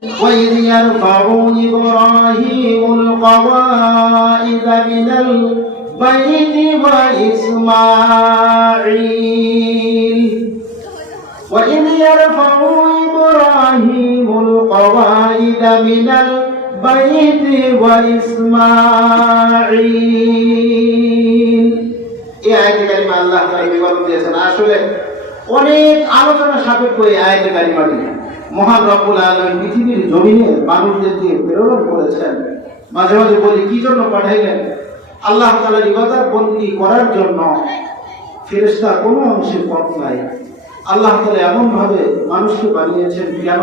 وإذ يرفع إبراهيم القواعد من البيت وإسماعيل وإذ يرفع إبراهيم القواعد من البيت وإسماعيل এই আয়াতে কারিমা আল্লাহ তাআলা বিবরণ দিয়েছেন আসলে অনেক আলোচনা সাপেক্ষ এই আয়াতে কারিমাটি মহান রব্বুল আলামিন পৃথিবীর জমিনে মানুষদেরকে প্রেরণ করেছেন। মাঝে মাঝে বলি, কি জন্য পাঠাইলেন? আল্লাহ তাআলার ইবাদত বন্দী করার জন্য ফেরেশতা কোনো অংশের পথ নাই। আল্লাহ তাআলা এমনভাবে মানুষকে বানিয়েছেন কেন?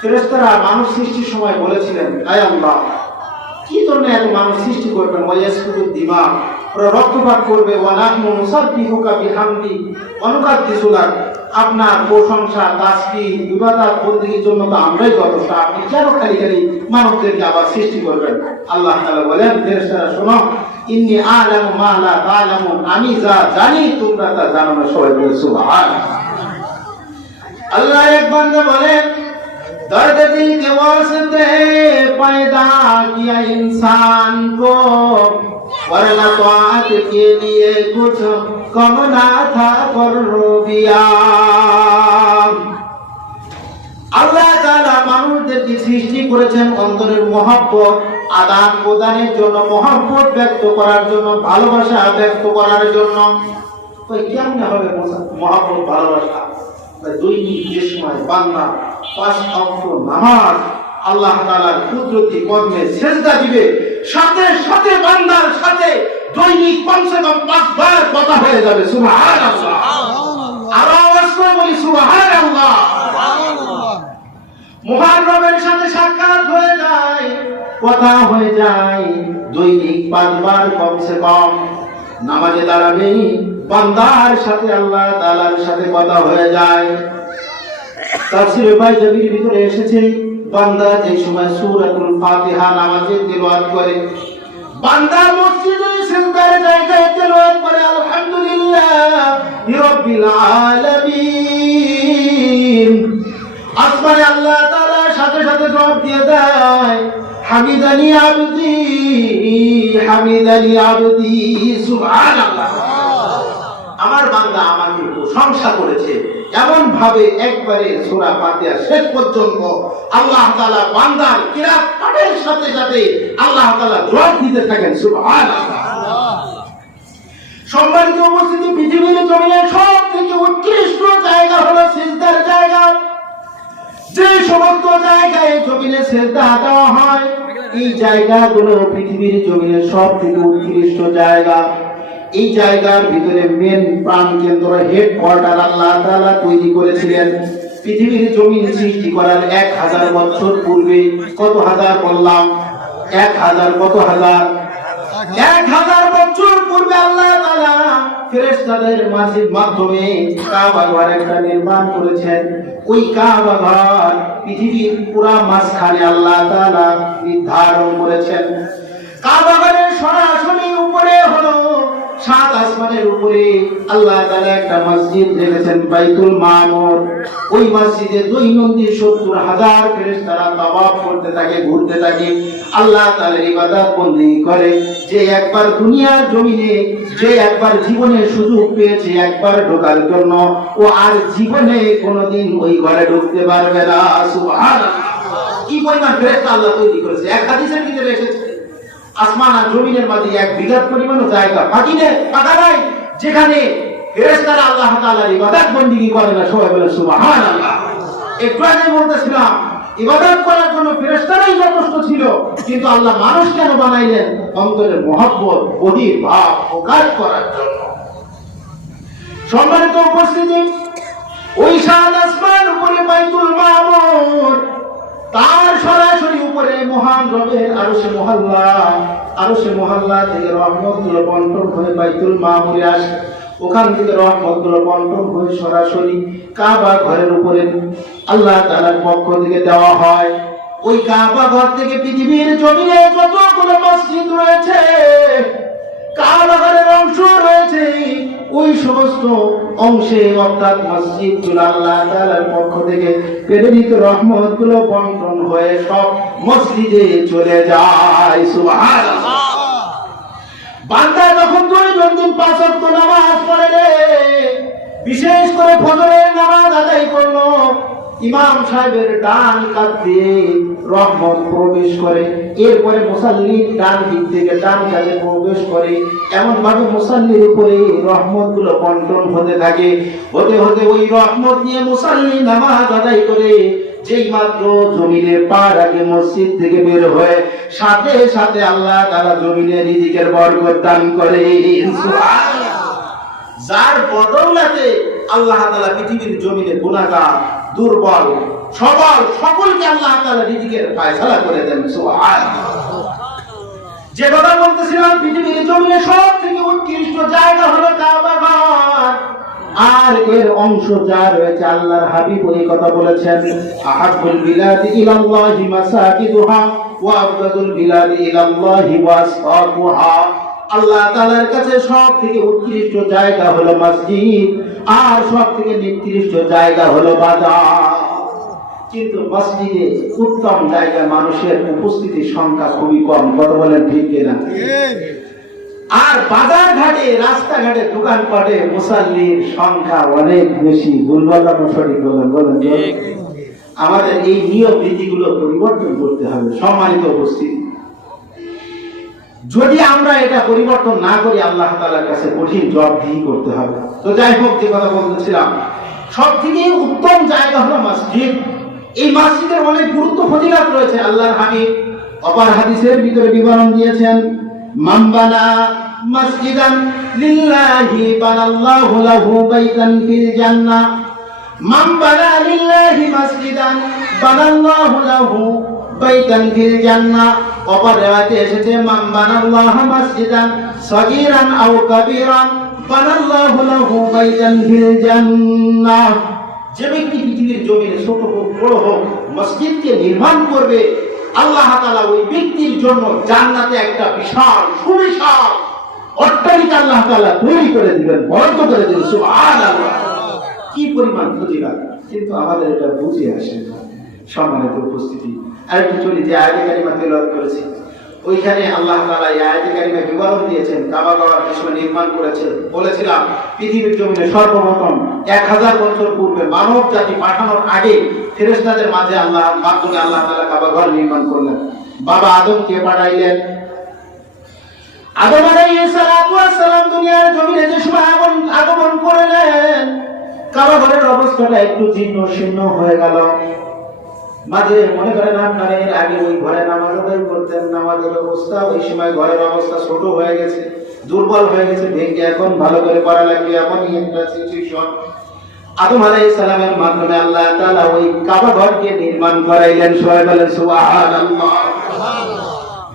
ফেরেশতারা মানুষ সৃষ্টির সময় বলেছিলেন আয় আল্লাহ, কি জন্য এত মানুষ সৃষ্টি করবেন? ওয়াইয়াসকুতু দিমা রক্তপাত করবে ওয়ানাহনু নুসাব্বিহুকা বিহামদি অনুকাদ্দিসুলাক আপনার প্রশংসা তাসবিহ ইবাদত বন্দেগীর জন্য তো আমরাই যথেষ্ট আপনি কেন খালি খালি মানবদেরকে আবার সৃষ্টি করবেন আল্লাহ তাআলা বলেন ফেরেশতারা শোনো ইন্নী আলামু মা লা তা'লামুন আমি যা জানি তোমরা তা জানো না সবাই বলে সুবহানাল্লাহ अल्लाह एक बंद बोले दर्द दिल के वास्ते पैदा किया इंसान को ورلا طاعت کے لیے کچھ کم نہ تھا پر আল্লাহ তাআলা মানুষদেরকে সৃষ্টি করেছেন অন্তরের মহব্বত, আদান প্রদানের জন্য, মহব্বত ব্যক্ত করার জন্য, ভালোবাসা ব্যক্ত করার জন্য। ওই কেমন হবে মহব্বত, ভালোবাসা? দুই যে সময় বাংলা পাঁচ অক্ষ নামাজ, আল্লাহ তাআলার কুদরতি কর্মে সেজদা দিবে সাথে সাথে বান্দার সাথে দৈনিক কমসে কম পাঁচবার কথা হয়ে যাবে সুবহানাল্লাহ। আরও আওয়াজ করে বলি সুবহানাল্লাহ। মুহাররমের সাথে সাক্ষাৎ হয়ে যায় কথা হয়ে যায় দৈনিক পাঁচবার কমসে কম। নামাজে দাঁড়াবে বান্দার সাথে আল্লাহ তাআলার সাথে কথা হয়ে যায়। তাফসীরে বাইজাবির ভিতরে এসেছে বান্দা যে সময় সূরাতুল ফাতিহা নামাজে তেলাওয়াত করে বান্দা মসজিদে সিজদার জায়গায় তেলাওয়াত করে, আলহামদুলিল্লাহ রাব্বিল আলামিন। আসমানে আল্লাহ তাআলা সাথে সাথে জবাব দিয়ে দেয়, হামিদানি আবদি হামিদানি আবদি, সুবহানাল্লাহ। আমার বান্দা আমাকে প্রশংসা করেছে। এমন ভাবে একবারে সূরা ফাতিহা শেষ পর্যন্ত আল্লাহ তাআলা বান্দার কিরাত পাঠের সাথে সাথে আল্লাহ তাআলা জবাব দিতে থাকেন, সুবহানাল্লাহ। সম্মানিত উপস্থিতি পৃথিবীর জমিনে সব থেকে উৎকৃষ্ট জায়গা হলো সিজদার জায়গা। যে সমস্ত জায়গায় জমিনে সেজদা দেওয়া হয়, এই জায়গাগুলো পৃথিবীর জমিনের সব থেকে উৎকৃষ্ট জায়গা। এই জায়গার ভিতরে মেন প্রাণ কেন্দ্র হেড কোয়ার্টার আল্লাহ তাআলা তৈরি করেছিলেন। পৃথিবীর জমিন সৃষ্টি করার এক হাজার বছর পূর্বে কত হাজার বললাম? এক হাজার কত হাজার? এক হাজার বছর পূর্বে আল্লাহ তাআলা ফেরেশতাদের মাঝির মাধ্যমে কাবা ঘর একটা নির্মাণ করেছেন। ওই কাবা ঘর পৃথিবীর পুরা মাঝখানে আল্লাহ তাআলা নির্ধারণ করেছেন। কাবা ঘরের সরাসরি উপরে হলো সাত আসমানের উপরে আল্লাহ একটা মসজিদ রেখেছেন বাইতুল মামুর। ওই মসজিদে দৈনন্দিন সত্তর হাজার ফেরেশতারা তাওয়াফ করতে থাকে, ঘুরতে থাকে। আল্লাহ তাআলার ইবাদত বন্দী করে। যে একবার দুনিয়ার জমিনে, যে একবার জীবনে সুযোগ পেয়েছে, একবার ঢোকার জন্য, ও আর জীবনে কোনোদিন ওই ঘরে ঢুকতে পারবে না। কি পরিমাণ ফেরেশতা আল্লাহ তৈরি করেছে? এক হাদিসের ভিতরে এসেছে। আসমান আর জমিনের মাঝে এক বিরাট পরিমাণ জায়গা ফাঁকি নেয় ফাঁকা নাই। যেখানে আল্লাহ ইবাদত বন্দিগি করে না, সবাই বলে একটু আগে বলতেছিলাম, ইবাদত করার জন্য ফেরেস্তারাই যথেষ্ট ছিল, কিন্তু আল্লাহ মানুষ কেন বানাইলেন? অন্তরের মহব্বত, অধীর ভাব প্রকাশ করার জন্য। সম্মানিত উপস্থিতি, ওই সাদ আসমান উপরে বাইতুল মামুর উপরে মহান রবের, আরও সে মহল্লা, আরও সে মহল্লা থেকে রহমতগুলো বন্টন হয়ে বাইতুল মামুরে আসে। ওখান থেকে রহমতগুলো বন্টন হয়ে সরাসরি কাবা ঘরের উপরে আল্লাহ তাআলার পক্ষ থেকে দেওয়া হয়। ওই কাবা ঘর থেকে পৃথিবীর জমিনে যতগুলো মসজিদ রয়েছে কাবাগরের অংশ রয়েছে। ওই সমস্ত অংশে অর্থাৎ মসজিদ আল্লাহ তাআলার পক্ষ থেকে প্রেরিত রহমতগুলো বন্টন হয়ে সব মসজিদে চলে যায়। বান্দা যখন দুই দিন পাঁচ নামাজ পড়ে বিশেষ করে ফজরের নামাজ আদায় করল ইমাম সাহেবের ডান কাত দিয়ে রহমত প্রবেশ করে। এরপরে মুসাল্লির ডান দিক থেকে ডান কাতে প্রবেশ করে। এমন ভাবে মুসাল্লির উপরে রহমতগুলো বন্টন হতে থাকে। হতে হতে ওই রহমত নিয়ে মুসাল্লি নামাজ আদায় করে, যেই মাত্র জমিনে পা রাখে মসজিদ থেকে বের হয়ে, সাথে সাথে আল্লাহ তারা জমিনে রিজিকের বরকত দান করে। যার বদৌলাতে আল্লাহ তাআলা পৃথিবীর জমিনে গুনাহগার দুর্বল, সবল, সকলকে আল্লাহ তাআলা রিজিকের ফয়সালা করে দেন, সুবহানাল্লাহ। যে কথা বলতেছিলাম, পৃথিবীর জমিনে সব থেকে উৎকৃষ্ট জায়গা হলো কাবা ঘর। আর এর অংশ যা রয়েছে, আল্লাহর হাবিব ওই কথা বলেছেন আহাবুল বিলাদি ইলাল্লাহি মাসাজিদুহা ওয়া আফদালুল বিলাদি ইলাল্লাহি ওয়াসফাকুহা। আল্লাহ তাআলার কাছে সব থেকে উৎকৃষ্ট জায়গা হলো মসজিদ আর সব থেকে নিকৃষ্ট জায়গা হলো বাজার। কিন্তু মসজিদে উত্তম জায়গায় মানুষের উপস্থিতির সংখ্যা খুবই কম। কত বলেন ঠিক কিনা? আর বাজার ঘাটে রাস্তাঘাটে দোকানপাটে মুসাল্লির সংখ্যা অনেক বেশি। ভুলবল্লাম সঠিক বলেন বলেন। বলেন। আমাদের এই নিয়ম নীতিগুলো পরিবর্তন করতে হবে। সম্মানিত উপস্থিতি। যদি আমরা এটা পরিবর্তন না করি, আল্লাহ তাআলার কাছে কঠিন জবাবদিহি করতে হবে। তো যাই হোক, যে কথা বলতেছিলাম সব থেকে উত্তম জায়গা হলো মসজিদ। এই মসজিদের অনেক গুরুত্ব ফজিলাত রয়েছে, আল্লাহর হাবিব অপার হাদিসের ভিতরে বিবরণ দিয়েছেন মামবানা মসজিদান লিল্লাহি বানাল্লাহু লাহু বাইতান ফিল জান্নাহ। মান বানা লিল্লাহি মাসজিদান বানাল্লাহু লাহু বাইতান ফিল জান্নাহ। অপর রিওয়ায়াতে এসেছে, মান বানাল্লাহ মাসজিদান সগীরান আও বানাল্লাহু লাহু বাইতান ফিল জান্নাহ। যে ব্যক্তি পৃথিবীর ছোট হোক, বড় হোক, মসজিদকে নির্মাণ করবে, আল্লাহ তাআলা ওই ব্যক্তির জন্য জান্নাতে একটা বিশাল সুবিশাল অট্টালিকা আল্লাহ তাআলা তৈরি করে দিবেন, বরাদ্দ করে দিবেন। সুবহানাল্লাহ। কি পরিমাণ ফজিলাত কিন্তু আমাদের এটা বুঝে আসে না। সম্মানিত উপস্থিতি। আর একটু চলি, যে আয়াতে কারিমা তেলাওয়াত করেছি। ওইখানে আল্লাহ তাআলা এই আয়াতে কারিমা বিবরণ দিয়েছেন কাবা ঘর বিশ্ব নির্মাণ করেছে বলেছিলাম, পৃথিবীর জমিনে সর্বপ্রথম এক হাজার বছর পূর্বে মানব জাতি পাঠানোর আগে ফেরেশতাদের মাঝে আল্লাহ, মাধ্যমে আল্লাহ তালা কাবা ঘর নির্মাণ করলেন। বাবা আদমকে পাঠাইলেন। আদম আলাইহিস সালাতু দুনিয়ার জমিনে যে সময় আগমন করলেন, কাবা ঘরের অবস্থাটা একটু জীর্ণ শীর্ণ হয়ে গেল। মাঝে মনে করেন আপনারা এর আগে ওই ঘরে নামাজ আদায় করতেন নামাজের অবস্থা, ওই সময় ঘরের অবস্থা ছোট হয়ে গেছে, দুর্বল হয়ে গেছে, ভেঙে এখন ভালো করে করা লাগবে এমনই একটা সিচুয়েশন আদম আলাইহিস সালামের মাধ্যমে আল্লাহ তাআলা ওই কাবা ঘরকে নির্মাণ করাইলেন, সবাই বলেন, সুবহানাল্লাহ।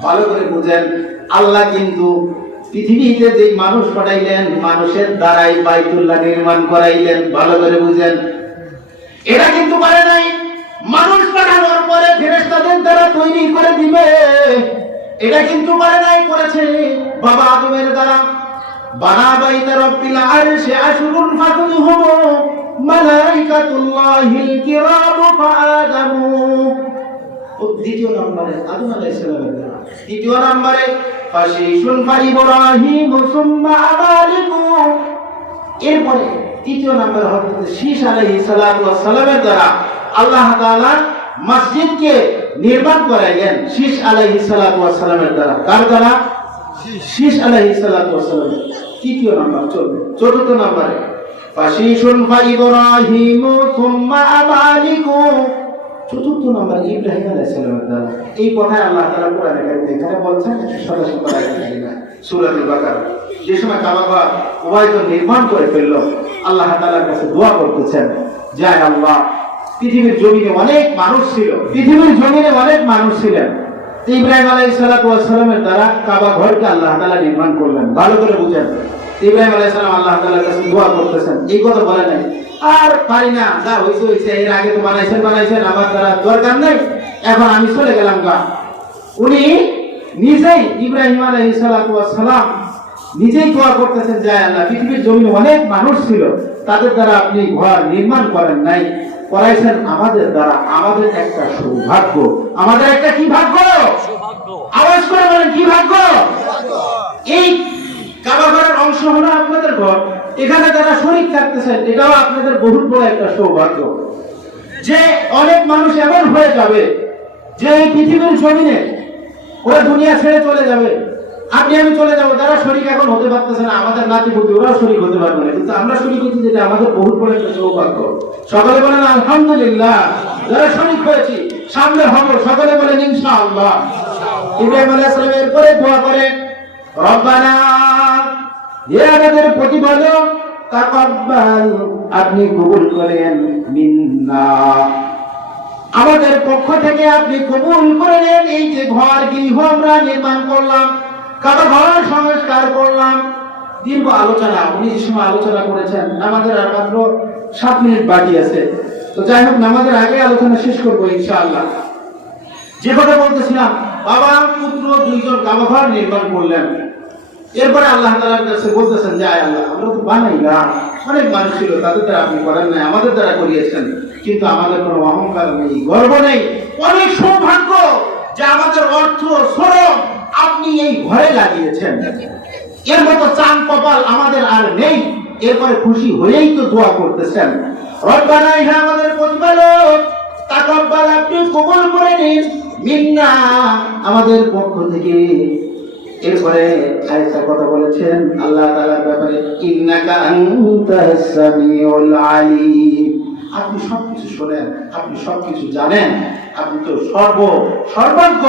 ভালো করে বুঝেন, আল্লাহ কিন্তু পৃথিবীতে যে মানুষ পাঠাইলেন, মানুষের দ্বারাই বাইতুল্লাহ নির্মাণ করাইলেন, ভালো করে বুঝেন। এটা কিন্তু পারে নাই। মানুষ পাঠানোর পরে ফেরেশতাদের দ্বারা তৈরি করে দিবে। এটা কিন্তু পারে নাই করেছে। বাবা আদমের দ্বারা মালাইকাতুল্লাহিল কিরাম দ্বিতীয় নম্বরে, আদম আলাইহিস সালামের দ্বারা। তৃতীয় নম্বরে, ফাশিশুন ফাইব্রাহিম সুম্মা এরপরে, তৃতীয় নম্বর হযরত শীশ আলাইহিস সালামের দ্বারা আল্লাহ তাআলা মসজিদকে নির্মাণ করাইলেন শীশ আলাইহিস সালাতু সালামের দ্বারা। কার দ্বারা? শীশ আলাইহিস সালাতু তৃতীয় নম্বর, চলবে। চতুর্থ নম্বরে। দ্বারা। এই আল্লাহ বলছেন নির্মাণ করে ফেলল, আল্লাহ তাআলার কাছে দোয়া করতেছেন যায় আল্লাহ পৃথিবীর জমিনে অনেক মানুষ ছিল। পৃথিবীর জমিনে অনেক মানুষ ছিলেন। ইব্রাহিম ওয়াস দ্বারা কাবা ঘরকে আল্লাহ তালা নির্মাণ করলেন। ভালো করে বুঝেন। ইব্রাহিম আলাইহিস সালাম আল্লাহ তাআলার কাছে দোয়া করতেছেন। এই কথা বলে নাই। আর পারি না, যা হইছে হইছে, এর আগে তো বানাইছেন বানাইছেন, আমার দ্বারা দরকার নেই। এখন আমি চলে গেলাম গা। উনি নিজেই ইব্রাহিম আলাইহিস সালাতু ওয়াস সালাম নিজেই দোয়া করতেছেন যে, আল্লাহ, পৃথিবীর জমিনে অনেক মানুষ ছিল। তাদের দ্বারা আপনি ঘর নির্মাণ করেন নাই। করাইছেন আমাদের দ্বারা আমাদের একটা সৌভাগ্য। আমাদের একটা কি ভাগ্য? আওয়াজ করে বলেন কি ভাগ্য? এই কাবাঘরের অংশ হলো আপনাদের ঘর। এখানে যারা শরীর থাকতেছেন এটাও আপনাদের বহুত বড় একটা সৌভাগ্য। যে অনেক মানুষ এমন হয়ে যাবে যে এই পৃথিবীর জমিনে ওরা দুনিয়া ছেড়ে চলে যাবে। আপনি আমি চলে যাব, যারা শরীর এখন হতে পারতেছে না, আমাদের নাতি পুতি, ওরাও শরীর হতে পারবে না। কিন্তু আমরা শরীর হচ্ছি যেটা আমাদের বহুত বড় একটা সৌভাগ্য। সকলে বলেন, আলহামদুলিল্লাহ। যারা শরীর হয়েছি, সামনে হব। সকলে বলেন, ইনশাআল্লাহ। ইব্রাহিম আলাইহিস সালাম এরপরে দোয়া করেন, রব্বানা, হে আমাদের প্রতিপালক, তাকাব্বাল, আপনি কবুল করেন মিন্না। আমাদের পক্ষ থেকে আপনি কবুল করে নেন, এই যে ঘর গৃহ আমরা নির্মাণ করলাম। কারও ঘর সংস্কার করলাম। দীর্ঘ আলোচনা, উনি যে সময় আলোচনা করেছেন আমাদের আর মাত্র সাত মিনিট বাকি আছে। তো যাই হোক, নামাজের আগে আলোচনা শেষ করব ইনশাআল্লাহ। যে কথা বলতেছিলাম, বাবা, পুত্র, দুইজন কাবাঘর নির্মাণ করলেন। এরপরে আল্লাহ তাআলার কাছে বলতেছেন যে, আয় আল্লাহ, আমরা তো বানাইলাম অনেক মানুষ ছিল, তাদের দ্বারা আপনি করেন নাই, আমাদের দ্বারা করিয়েছেন। কিন্তু আমাদের কোনো অহংকার নেই, গর্ব নেই। অনেক সৌভাগ্য যে আমাদের অর্থ, শ্রম আপনি এই ঘরে লাগিয়েছেন। এর মতো চান কপাল আমাদের আর নেই। এরপরে খুশি হয়েই তো দোয়া করতেছেন। রব্বানা, ইহা আমাদের প্রতিপালক। তাকব্বাল আপনি কবুল করে নিন। মিন্না আমাদের পক্ষ থেকে। এরপরে আরেকটা কথা বলেছেন আল্লাহ তাআলার ব্যাপারে, ইন্নাকা আনতাস সামিউল আলিম। আপনি সবকিছু শোনেন, আপনি সবকিছু জানেন, আপনি তো সর্ব সর্বজ্ঞ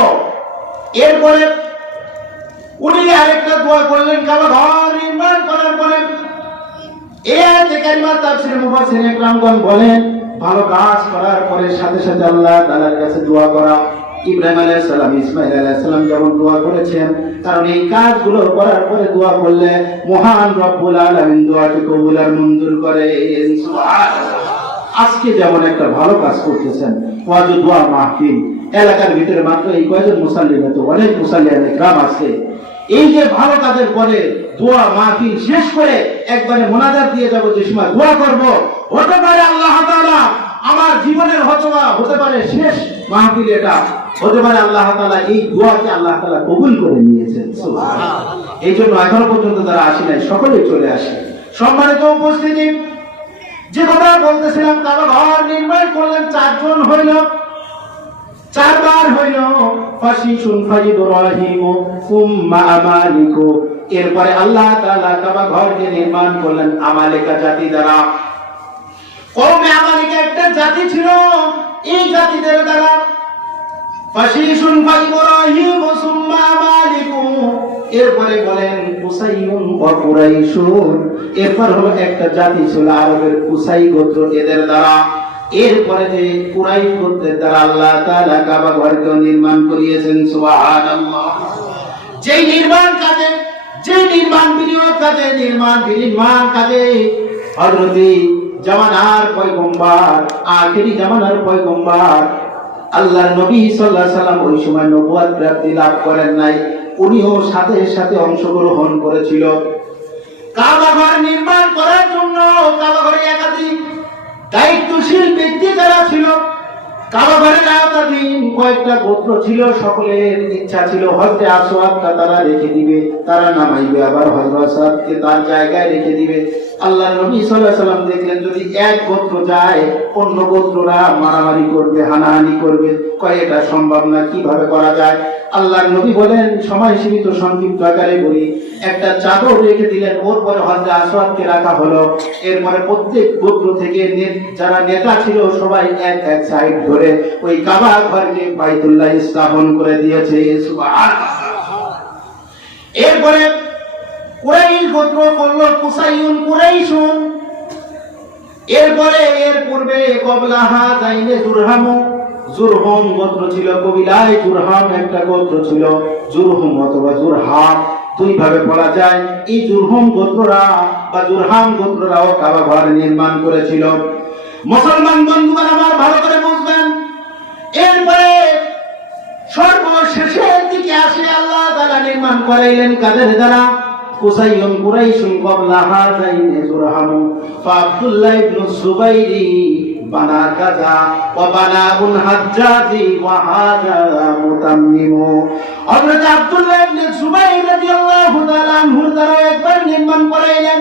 এরপরে উনি আরেকটা দোয়া করলেন, কালো ঘর নির্মাণ করার পরে সাথে করা। করলে মহান কবুল মঞ্জুর সুবহানাল্লাহ। আজকে যেমন একটা ভালো কাজ করতেছেন ওয়াজ এলাকার ভিতরে মাত্র এই কয়জন মুসাল্লি তো অনেক মুসাল্লি গ্রাম আছে। এই যে ভালো কাজের পরে দোয়া মাহফিল শেষ করে একবারে মোনাজাত দিয়ে যাব যে সময় দোয়া করব। হতে পারে আল্লাহ আমার জীবনের হতবা হতে পারে শেষ মাহফিল এটা। হতে পারে আল্লাহ তাআলা এই দোয়াকে আল্লাহ তাআলা কবুল করে নিয়েছেন। এই জন্য এখনও পর্যন্ত তারা আসি নাই সকলেই চলে আসে। সম্মানিত উপস্থিতি, যে কথা বলতেছিলাম, কারও ঘর নির্মাণ করলেন, চারজন হইল। চারবার হইল ফাশিশুন ফাইব্রাহিম উম্মা আমালিকু। এরপরে আল্লাহ তাআলা কাবা ঘরকে নির্মাণ করলেন আমালিকা জাতি দ্বারা। কওমে আমালিকা একটা জাতি ছিল, এই জাতিদের দ্বারা ফাশিশুন ফাইব্রাহিম সুম্মা আমালিকু। এরপরে বলেন কুসাইয়ুন ওয়া কুরাইশুন। এরপর হলো একটা জাতি ছিল আরবের কুসাই গোত্র এদের দ্বারা। এরপরে যে কুরাইশ গোত্রের দ্বারা আল্লাহ তাআলা কাবা ঘরকে নির্মাণ করিয়েছেন, সুবহানাল্লাহ। যেই নির্মাণ কাজে যে নির্মাণ বিনিয়োগ কাজে, নির্মাণ বিনির্মাণ কাজে, হযরতি জামানার পয়গম্বর, আখেরি জামানার পয়গম্বর, আল্লাহর নবী সাল্লাল্লাহু আলাইহি সাল্লাম ওই সময় নবুয়ত প্রাপ্তি লাভ করেন নাই, উনিও সাথে সাথে অংশগ্রহণ করেছিল। কাবা ঘর নির্মাণ করার জন্য, কাবা ঘরে একাধিক দায়িত্বশীল ব্যক্তি যারা ছিল কাবা ঘরের আওতাধীন কয়েকটা গোত্র ছিল, সকলের ইচ্ছা ছিল হজরে আসওয়াদটা তারা রেখে দিবে, তারা নামাইবে, আবার হজরত আসওয়াদকে তার জায়গায় রেখে দিবে। আল্লাহ নবী আলাইহি সাল্লাম দেখলেন, যদি এক গোত্র যায়, অন্য গোত্ররা মারামারি করবে, হানাহানি করবে, কয় এটা সম্ভব কীভাবে করা যায়? আল্লাহর নবী বলেন, সময় সীমিত সংক্ষিপ্ত আকারে বলি। একটা চাদর রেখে দিলেন, ওর পরে হজরে আসওয়াদকে রাখা হলো। এরপরে প্রত্যেক গোত্র থেকে যারা নেতা ছিল, সবাই এক এক সাইড ধরে ওই কাবা ঘরকে বাইতুল্লাহ স্থাপন করে দিয়েছে। এরপরে কুরাইশ গোত্র করল কুসাইউন কুরাইশুন। এরপরে এর পূর্বে কবলাহা যাইলে জুরহামু জুরহম গোত্র ছিল কবিলায়, জুরহাম একটা গোত্র ছিল। জুরহুম অথবা জুরহাম দুই ভাবে বলা যায়। এই জুরহুম গোত্ররা বা জুরহাম গোত্ররাও কাবা ঘর নির্মাণ করেছিল। মুসলমান বন্ধুগণ, আমার ভালো করে বুঝবেন। এরপরে সর্বশেষের দিকে আসে আল্লাহ তারা নির্মাণ করাইলেন কাদের দ্বারা? কুসাইয়ুন কুরাইশুন ক্বাবলা হাযাইনি যুরহামু ফাআব্দুল্লাহ ইবনে সুবাইরি বানা কাজা ওয়া বানাউল হাজ্জাজি, ওয়া হাযা মুতাম্মিমু। হযরত আব্দুল্লাহ ইবনে জুবাইর রাদিয়াল্লাহু তাআলা আনহুর দ্বারা একবার নির্মাণ করাইলেন।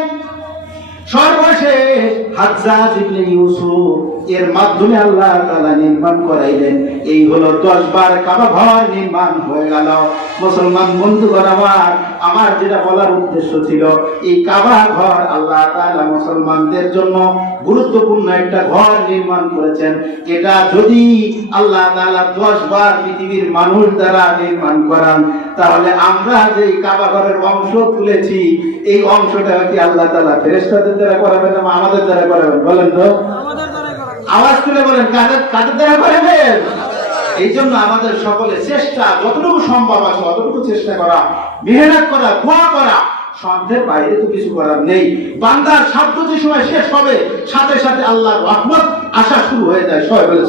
সর্বশেষ হাজ্জাজ ইবনে ইউসুফ এর মাধ্যমে আল্লাহ তাআলা নির্মাণ করাইলেন। এই হলো 10 বার কাবা ঘর নির্মাণ হয়ে গেল। মুসলমান বন্ধুগণ আমার আমার যেটা বলার উদ্দেশ্য ছিল, এই কাবা ঘর আল্লাহ তাআলা মুসলমানদের জন্য গুরুত্বপূর্ণ একটা ঘর নির্মাণ করেছেন। এটা যদি আল্লাহ তাআলা 10 বার পৃথিবীর মানুষ দ্বারা নির্মাণ করান, তাহলে আমরা যে কাবা ঘরের অংশ তুলেছি, এই অংশটা কি আল্লাহ তালা ফেরেশতাদের দ্বারা করাবেন আমাদের দ্বারা করাবেন? বলেন তো। আওয়াজ তুলে বলেন, কাদের কাদের দ্বারা করাবেন এই জন্য আমাদের সকলে চেষ্টা, যতটুকু সম্ভব আছে, অতটুকু চেষ্টা করা, মেহনত করা, দোয়া করা। সাধ্যের বাইরে তো কিছু করার নেই। বান্দার সাধ্য যে সময় শেষ হবে, সাথে সাথে আল্লাহর রহমত আসা শুরু হয়ে যায়। সবাই বলে